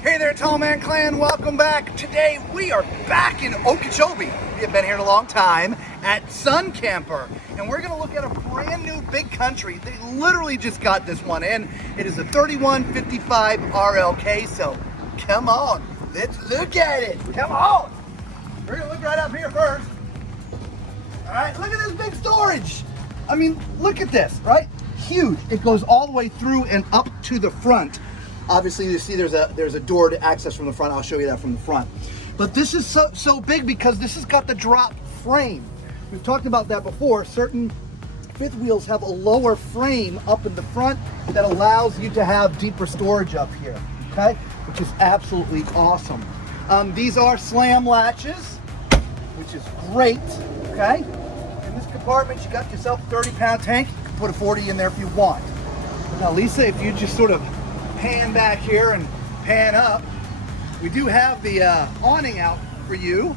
Hey there, Tall Man Clan, welcome back. Today we are back in Okeechobee. We have been here in a long time at Sun Camper, and we're gonna look at a brand new big country. They literally just got this one in. It is a 3155 RLK, so come on, let's look at it. Come on. We're gonna look right up here first. All right, look at this big storage. I mean, look at this, right? Huge. It goes all the way through and up to the front. Obviously, you see there's a door to access from the front. I'll show you that from the front. But this is so big because this has got the drop frame. We've talked about that before. Certain fifth wheels have a lower frame up in the front that allows you to have deeper storage up here, okay? Which is absolutely awesome. These are slam latches, which is great, okay? In this compartment, you got yourself a 30-pound tank. You can put a 40 in there if you want. Now, Lisa, if you just sort of pan back here and pan up, we do have the awning out for you,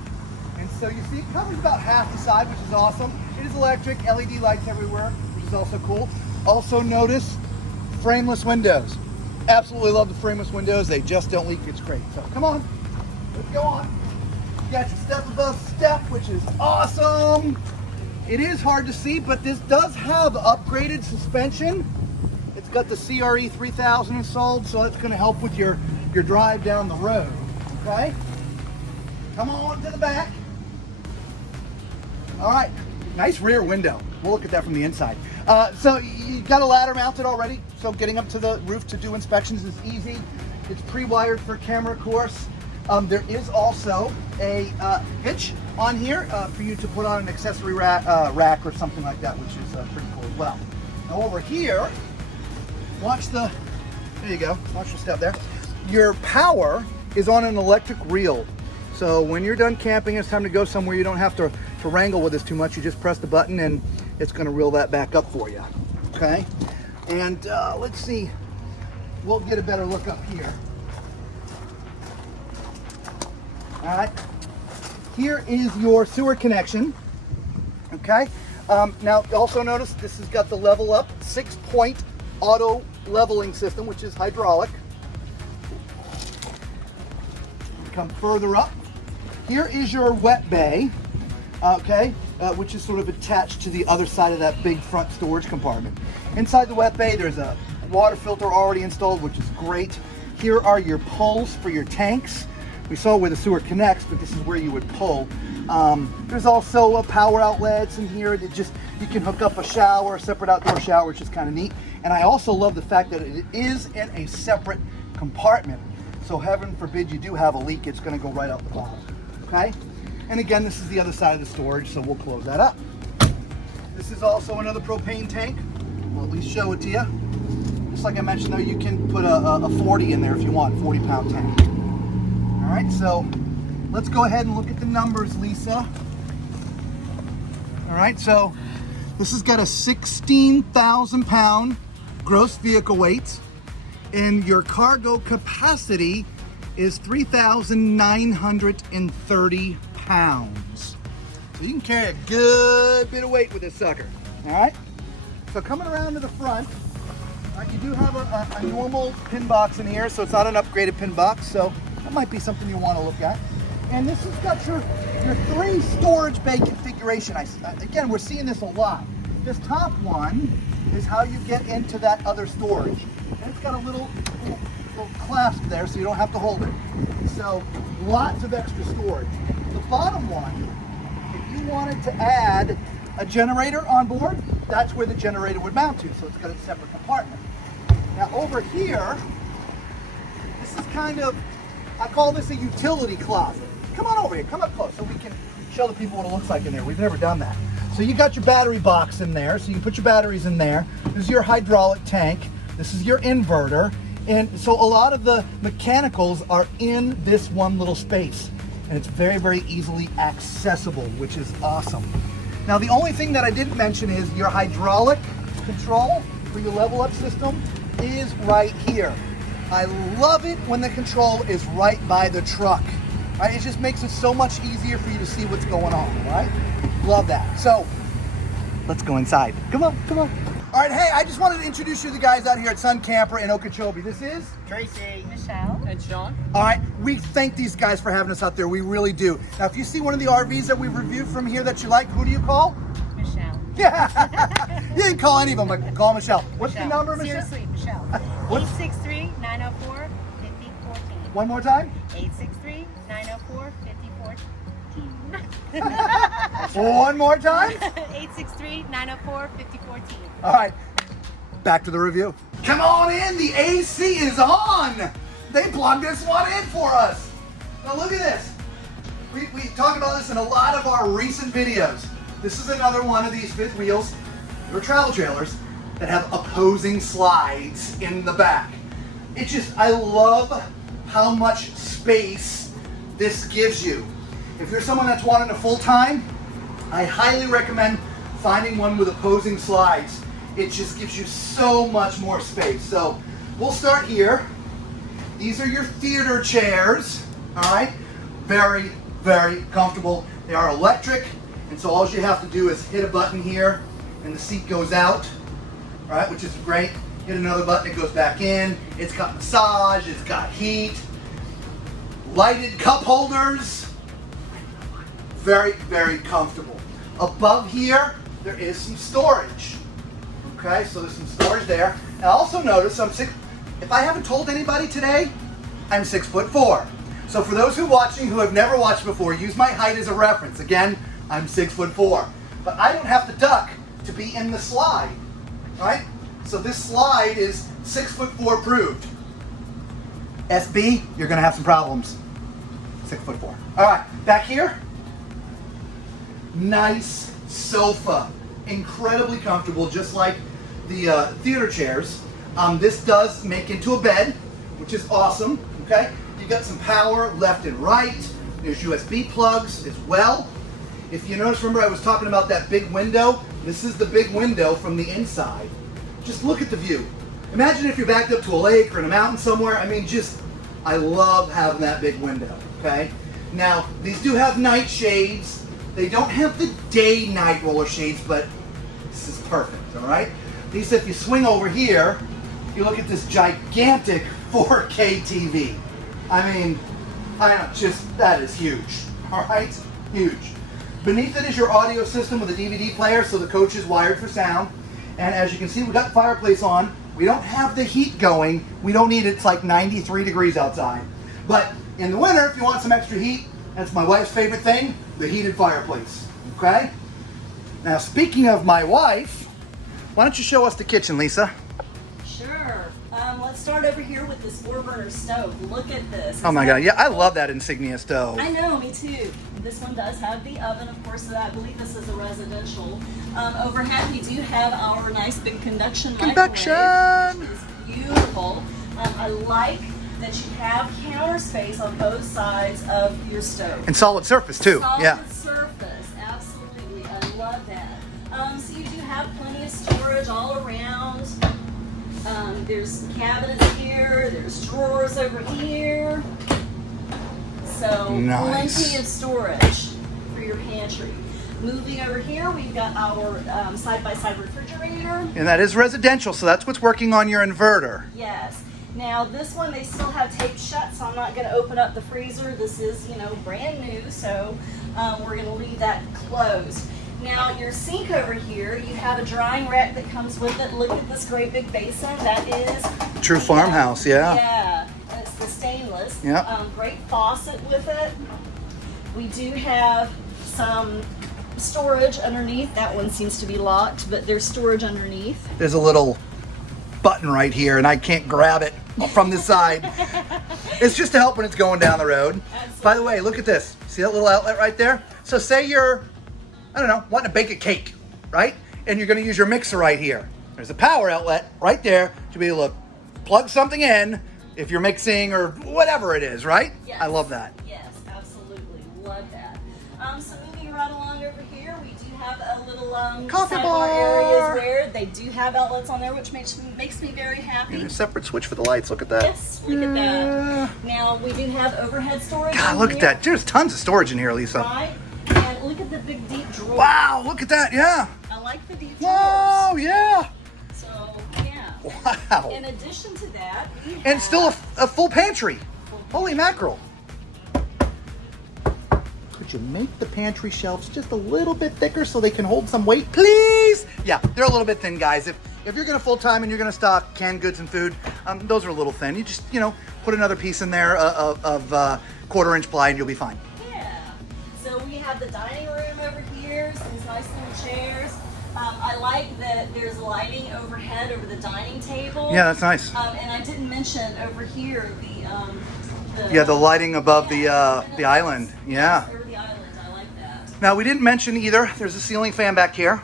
and so you see it covers about half the side, which is awesome. It is electric, LED lights everywhere, which is also cool. Also notice frameless windows. Absolutely love the frameless windows. They just don't leak. It's great. So come on, let's go on. You got your step above step, which is awesome. It is hard to see, but this does have upgraded suspension. It's got the CRE 3000 installed, so that's going to help with your drive down the road, okay? Come on to the back. All right, nice rear window. We'll look at that from the inside. So you got a ladder mounted already, so getting up to the roof to do inspections is easy. It's pre-wired for camera, of course. There is also a hitch on here for you to put on an accessory rack or something like that, which is pretty cool as well. Now over here, there you go, watch the step there. Your power is on an electric reel. So when you're done camping, it's time to go somewhere, you don't have to wrangle with this too much. You just press the button and it's gonna reel that back up for you, okay? And let's see, we'll get a better look up here. All right, here is your sewer connection, okay? Now also notice this has got the level up 6-point auto leveling system, which is hydraulic. Come further up. Here is your wet bay, okay, which is sort of attached to the other side of that big front storage compartment. Inside the wet bay, there's a water filter already installed, which is great. Here are your pulls for your tanks. We saw where the sewer connects, but this is where you would pull. There's also power outlets in here that you can hook up a shower, a separate outdoor shower, which is kind of neat. And I also love the fact that it is in a separate compartment. So heaven forbid you do have a leak, it's gonna go right out the bottom, okay? And again, this is the other side of the storage, so we'll close that up. This is also another propane tank. We'll at least show it to you. Just like I mentioned though, you can put a 40 in there if you want, 40-pound tank. All right, so let's go ahead and look at the numbers, Lisa. All right, so this has got a 16,000-pound gross vehicle weight, and your cargo capacity is 3,930 pounds. So you can carry a good bit of weight with this sucker, all right? So coming around to the front, you do have a normal pin box in here, so it's not an upgraded pin box, so that might be something you want to look at. And this has got your 3 storage bay configuration. Again, we're seeing this a lot. This top one is how you get into that other storage. And it's got a little clasp there so you don't have to hold it. So lots of extra storage. The bottom one, if you wanted to add a generator on board, that's where the generator would mount to. So it's got a separate compartment. Now over here, this is kind of, I call this a utility closet. Come on over here, come up close so we can show the people what it looks like in there. We've never done that. So you got your battery box in there, so you can put your batteries in there. This is your hydraulic tank. This is your inverter. And so a lot of the mechanicals are in this one little space. And it's very, very easily accessible, which is awesome. Now the only thing that I didn't mention is your hydraulic control for your level up system is right here. I love it when the control is right by the truck. Right? It just makes it so much easier for you to see what's going on, right? Love that. So let's go inside. Come on, come on. All right, hey, I just wanted to introduce you to the guys out here at Sun Camper in Okeechobee. This is Tracy, Michelle, and Sean. all right, we thank these guys for having us out there. We really do. Now, if you see one of the RVs that we've reviewed from here that you like, who do you call? Michelle. Yeah, you didn't call any of them, but call Michelle. What's the number, Michelle? Seriously, Michelle. What's- 863-904-5014. One more time. 863-904-5014. One more time. 863-904-5014. All right, back to the review. Come on in, the AC is on. They plugged this one in for us. Now look at this. We talk about this in a lot of our recent videos. This is another one of these fifth wheels, or travel trailers, that have opposing slides in the back. I love how much space this gives you. If you're someone that's wanting a full time, I highly recommend finding one with opposing slides. It just gives you so much more space. So we'll start here. These are your theater chairs, all right? Very, very comfortable. They are electric, and so all you have to do is hit a button here and the seat goes out, all right, which is great. Hit another button, it goes back in. It's got massage, it's got heat, lighted cup holders. Very, very comfortable. Above here, there is some storage. Okay, so there's some storage there. And also notice if I haven't told anybody today, I'm 6'4". So for those who are watching who have never watched before, use my height as a reference. Again, I'm 6'4". But I don't have to duck to be in the slide, right? So this slide is 6'4" approved. SB, you're gonna have some problems. 6'4". All right, back here. Nice sofa, incredibly comfortable, just like the theater chairs. This does make into a bed, which is awesome. Okay, you got some power left and right. There's USB plugs as well. If you notice, remember I was talking about that big window? This is the big window from the inside. Just look at the view. Imagine if you're backed up to a lake or in a mountain somewhere. I mean, I love having that big window. Okay, now these do have night shades. They don't have the day-night roller shades, but this is perfect, all right? These, if you swing over here, you look at this gigantic 4K TV. I mean, that is huge, all right? Huge. Beneath it is your audio system with a DVD player, so the coach is wired for sound. And as you can see, we got the fireplace on. We don't have the heat going. We don't need it. It's like 93 degrees outside. But in the winter, if you want some extra heat, that's my wife's favorite thing, the heated fireplace, okay? Now, speaking of my wife, why don't you show us the kitchen, Lisa? Sure. Let's start over here with this 4-burner stove. Look at this. Oh my God, yeah, I love that Insignia stove. I know, me too. This one does have the oven, of course, so I believe this is a residential. Overhead, we do have our nice big conduction microwave, which is beautiful. I like that you have counter space on both sides of your stove. And solid surface too, yeah. Solid surface, absolutely. I love that. So you do have plenty of storage all around. There's cabinets here. There's drawers over here. So nice. Plenty of storage for your pantry. Moving over here, we've got our side-by-side refrigerator. And that is residential, so that's what's working on your inverter. Yes. Now this one they still have taped shut, so I'm not going to open up the freezer. This is, brand new, so we're going to leave that closed. Now your sink over here, you have a drying rack that comes with it. Look at this great big basin. That is True farmhouse, yeah. Yeah, it's the stainless. Yeah. Great faucet with it. We do have some storage underneath. That one seems to be locked, but there's storage underneath. There's a little button right here, and I can't grab it from the side. It's just to help when it's going down the road. Absolutely. By the way, look at this. See that little outlet right there? So say you're, I don't know, wanting to bake a cake, right? And you're going to use your mixer right here. There's a power outlet right there to be able to plug something in if you're mixing or whatever it is, right? Yes. I love that. Yes, absolutely. Love that. So moving right along over here, we do have a little Coffee sidebar bar. areas where they do have outlets on there, which makes me very happy. And a separate switch for the lights. Look at that. Yes, look at that. Now we do have overhead storage. God, in look here, at that. There's tons of storage in here, Lisa. Right? And look at the big deep drawers. Wow, look at that. Yeah. I like the deep drawers. Whoa, yeah. Wow. In addition to that, we have... And still a full pantry. Holy mackerel. Could you make the pantry shelves just a little bit thicker so they can hold some weight, please? Yeah, they're a little bit thin, guys. If you're gonna full-time and you're gonna stock canned goods and food, those are a little thin. You just, put another piece in there of quarter-inch ply and you'll be fine. Yeah. So we have the dining room over here, some nice little chairs. I like that there's lighting overhead over the dining table. Yeah, that's nice. And I didn't mention over here the lighting above the island. Yeah. Over the island, I like that. Now, we didn't mention either, there's a ceiling fan back here.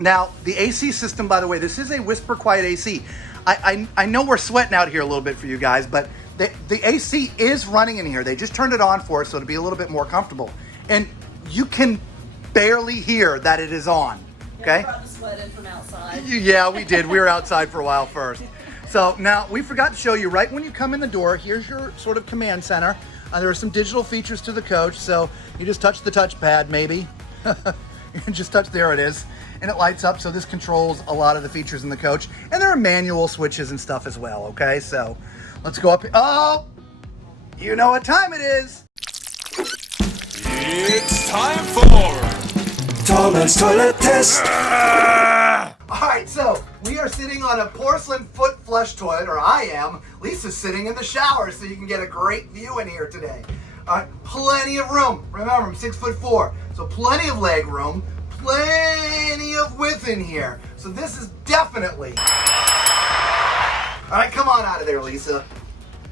Now, the AC system, by the way, this is a whisper quiet AC. I know we're sweating out here a little bit for you guys, but the AC is running in here. They just turned it on for us so to be a little bit more comfortable. And you can barely hear that it is on, okay? We brought the sweat in from outside. Yeah, we did. We were outside for a while first. So now we forgot to show you right when you come in the door, here's your sort of command center. There are some digital features to the coach. So you just touch the touchpad maybe. You can just touch, there it is. And it lights up. So this controls a lot of the features in the coach. And there are manual switches and stuff as well. Okay, so let's go up here. Oh, you know what time it is. It's time for Tallman's Toilet Test. All right, so we are sitting on a porcelain foot flush toilet, or I am. Lisa's sitting in the shower, so you can get a great view in here today. All right, plenty of room. Remember, I'm 6'4", so plenty of leg room, plenty of width in here. So this is definitely... All right, come on out of there, Lisa.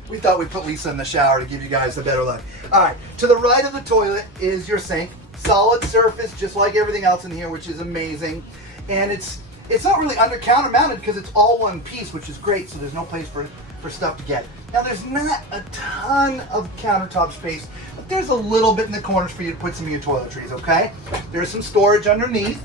We thought we'd put Lisa in the shower to give you guys a better look. All right, to the right of the toilet is your sink. Solid surface, just like everything else in here, which is amazing. And it's not really under counter mounted because it's all one piece, which is great, so there's no place for stuff to get. Now, there's not a ton of countertop space, but there's a little bit in the corners for you to put some of your toiletries, okay? There's some storage underneath,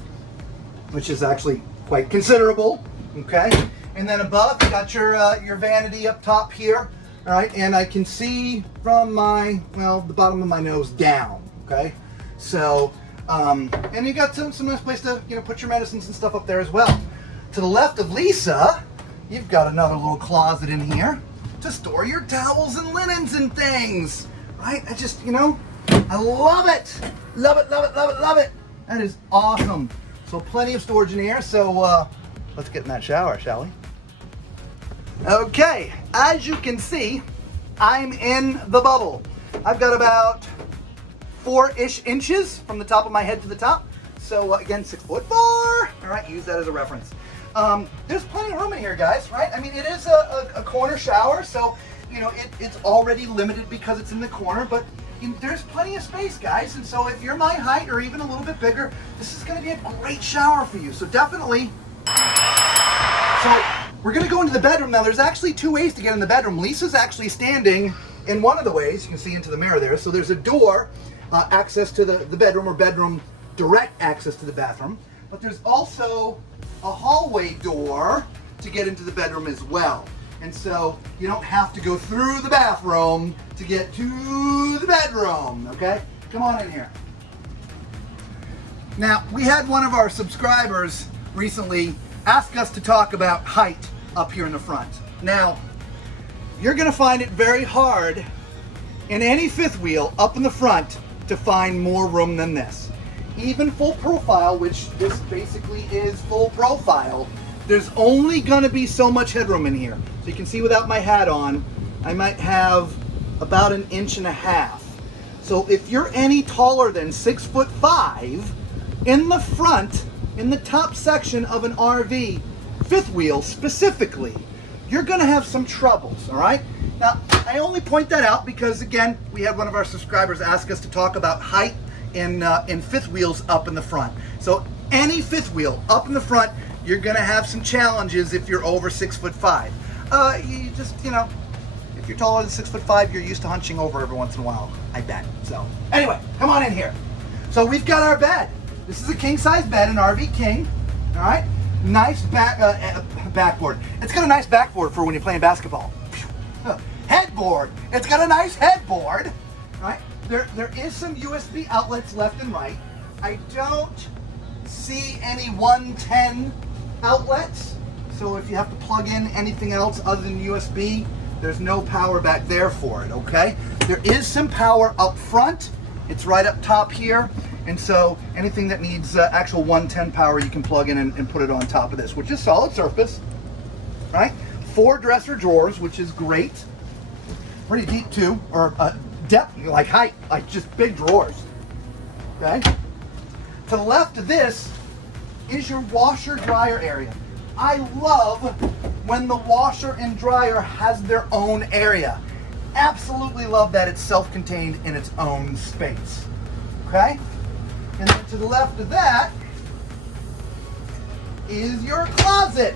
which is actually quite considerable, okay? And then above, you got your vanity up top here, all right? And I can see from the bottom of my nose down, okay? So, and you got some nice place to put your medicines and stuff up there as well. To the left of Lisa, you've got another little closet in here to store your towels and linens and things, right? I just, I love it. Love it, love it, love it, love it. That is awesome. So plenty of storage in here. So let's get in that shower, shall we? Okay, as you can see, I'm in the bubble. I've got about 4-ish inches from the top of my head to the top. So again, 6'4". All right, use that as a reference. There's plenty of room in here, guys, right? I mean, it is a corner shower, so it's already limited because it's in the corner, but there's plenty of space, guys. And so if you're my height or even a little bit bigger, this is gonna be a great shower for you. So definitely. So we're gonna go into the bedroom now. There's actually 2 ways to get in the bedroom. Lisa's actually standing in one of the ways. You can see into the mirror there. So there's a door, access to the bedroom, or bedroom direct access to the bathroom. But there's also a hallway door to get into the bedroom as well. And so you don't have to go through the bathroom to get to the bedroom, okay? Come on in here. Now, we had one of our subscribers recently ask us to talk about height up here in the front. Now, you're gonna find it very hard in any fifth wheel up in the front to find more room than this. Even full profile, which this basically is full profile, there's only gonna be so much headroom in here. So you can see without my hat on, I might have about 1.5 inches. So if you're any taller than 6'5", in the front, in the top section of an RV, fifth wheel specifically, you're gonna have some troubles, all right? Now, I only point that out because, again, we had one of our subscribers ask us to talk about height in fifth wheels up in the front. So any fifth wheel up in the front, you're gonna have some challenges if you're over 6'5". You just, if you're taller than 6'5", you're used to hunching over every once in a while, I bet. So anyway, come on in here. So we've got our bed. This is a king size bed, an RV king, all right? Nice backboard. It's got a nice backboard for when you're playing basketball. Headboard. It's got a nice headboard, right? There is some USB outlets left and right. I don't see any 110 outlets, So if you have to plug in anything else other than USB, there's no power back there for it, okay? There is some power up front. It's right up top here. And so anything that needs actual 110 power, you can plug in and put it on top of this, which is solid surface, right? 4 dresser drawers, which is great. Pretty deep too, or depth, like height, like just big drawers, okay? To the left of this is your washer dryer area. I love when the washer and dryer has their own area. Absolutely love that it's self-contained in its own space, okay? And then to the left of that is your closet.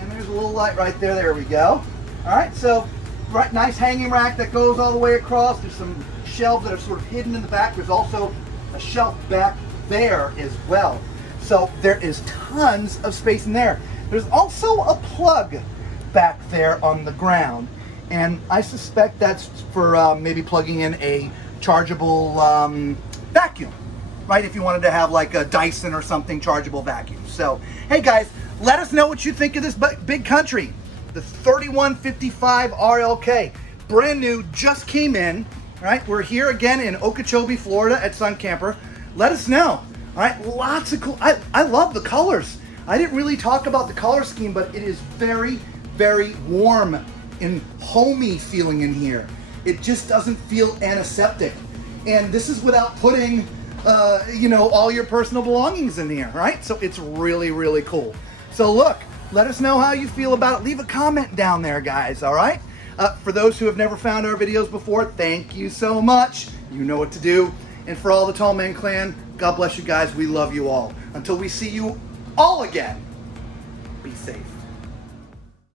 And there's a little light right there. There we go. All right, so right, nice hanging rack that goes all the way across. There's some shelves that are sort of hidden in the back. There's also a shelf back there as well. So there is tons of space in there. There's also a plug back there on the ground. And I suspect that's for maybe plugging in a chargeable vacuum, right? If you wanted to have like a Dyson or something, chargeable vacuum. So, hey guys, let us know what you think of this big country. The 3155 RLK, brand new, just came in, right? We're here again in Okeechobee, Florida at Sun Camper. Let us know, all right? Lots of cool, I love the colors. I didn't really talk about the color scheme, but it is very, very warm and homey feeling in here. It just doesn't feel antiseptic. And this is without putting, you know, all your personal belongings in here, right? So it's really, really cool. So look, let us know how you feel about it. Leave a comment down there, guys, all right? For those who have never found our videos before, thank you so much. You know what to do. And for all the Tall Man Clan, God bless you guys. We love you all. Until we see you all again, be safe.